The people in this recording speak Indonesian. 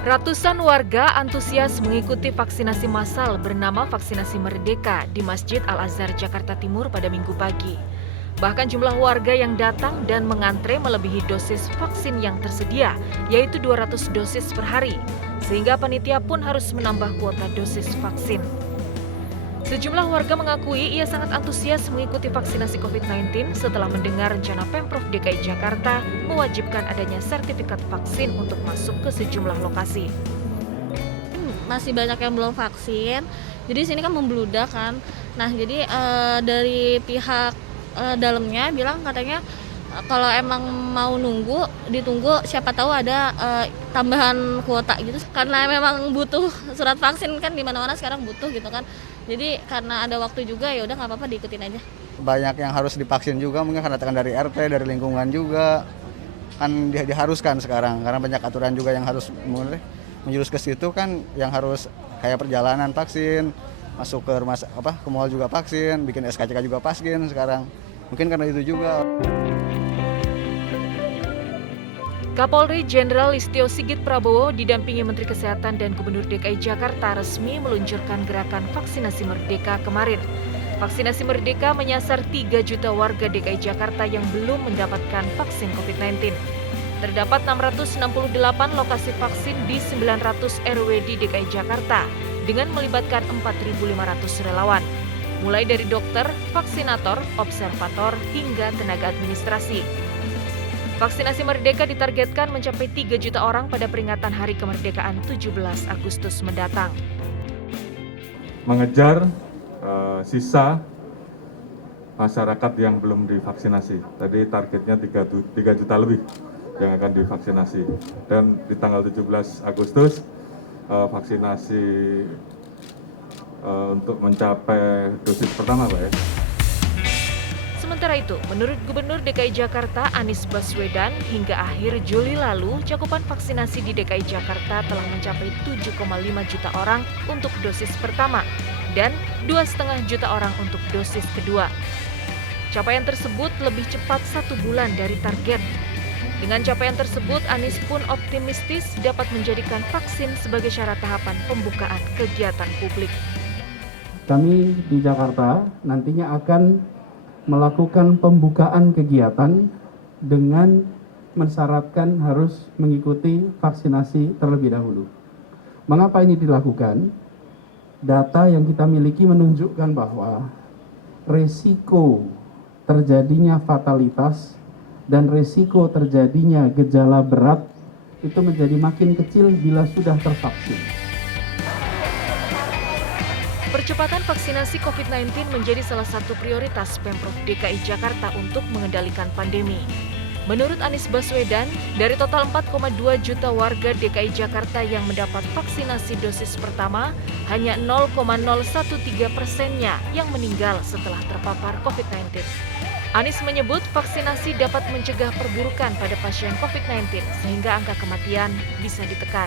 Ratusan warga antusias mengikuti vaksinasi massal bernama Vaksinasi Merdeka di Masjid Al-Azhar, Jakarta Timur pada Minggu pagi. Bahkan jumlah warga yang datang dan mengantre melebihi dosis vaksin yang tersedia, yaitu 200 dosis per hari, sehingga panitia pun harus menambah kuota dosis vaksin. Sejumlah warga mengakui ia sangat antusias mengikuti vaksinasi COVID-19 setelah mendengar rencana Pemprov DKI Jakarta mewajibkan adanya sertifikat vaksin untuk masuk ke sejumlah lokasi. Masih banyak yang belum vaksin, jadi sini kan membludak kan. Nah, jadi dari pihak dalamnya bilang katanya kalau emang mau ditunggu siapa tahu ada tambahan kuota gitu. Karena memang butuh surat vaksin kan di mana-mana sekarang butuh gitu kan. Jadi karena ada waktu juga ya udah nggak apa-apa diikutin aja. Banyak yang harus divaksin juga mungkin karena tekan dari RT, dari lingkungan juga. Kan diharuskan sekarang karena banyak aturan juga yang harus mulai menjurus ke situ kan, yang harus kayak perjalanan vaksin, masuk ke rumah ke mall juga vaksin, bikin SKCK juga vaksin sekarang. Mungkin karena itu juga. Kapolri Jenderal Listio Sigit Prabowo didampingi Menteri Kesehatan dan Gubernur DKI Jakarta resmi meluncurkan gerakan vaksinasi Merdeka kemarin. Vaksinasi Merdeka menyasar 3 juta warga DKI Jakarta yang belum mendapatkan vaksin COVID-19. Terdapat 668 lokasi vaksin di 900 RW di DKI Jakarta dengan melibatkan 4.500 relawan. Mulai dari dokter, vaksinator, observator, hingga tenaga administrasi. Vaksinasi Merdeka ditargetkan mencapai 3 juta orang pada peringatan Hari Kemerdekaan 17 Agustus mendatang. Mengejar sisa masyarakat yang belum divaksinasi. Tadi targetnya 3 juta lebih yang akan divaksinasi. Dan di tanggal 17 Agustus vaksinasi untuk mencapai dosis pertama, Pak ya. Sementara itu, menurut Gubernur DKI Jakarta Anies Baswedan, hingga akhir Juli lalu, cakupan vaksinasi di DKI Jakarta telah mencapai 7,5 juta orang untuk dosis pertama dan 2,5 juta orang untuk dosis kedua. Capaian tersebut lebih cepat 1 bulan dari target. Dengan capaian tersebut, Anies pun optimistis dapat menjadikan vaksin sebagai syarat tahapan pembukaan kegiatan publik. Kami di Jakarta nantinya akan melakukan pembukaan kegiatan dengan mensyaratkan harus mengikuti vaksinasi terlebih dahulu. Mengapa ini dilakukan? Data yang kita miliki menunjukkan bahwa resiko terjadinya fatalitas dan resiko terjadinya gejala berat itu menjadi makin kecil bila sudah tervaksin. Percepatan vaksinasi COVID-19 menjadi salah satu prioritas Pemprov DKI Jakarta untuk mengendalikan pandemi. Menurut Anies Baswedan, dari total 4,2 juta warga DKI Jakarta yang mendapat vaksinasi dosis pertama, hanya 0,013%-nya yang meninggal setelah terpapar COVID-19. Anies menyebut vaksinasi dapat mencegah perburukan pada pasien COVID-19 sehingga angka kematian bisa ditekan.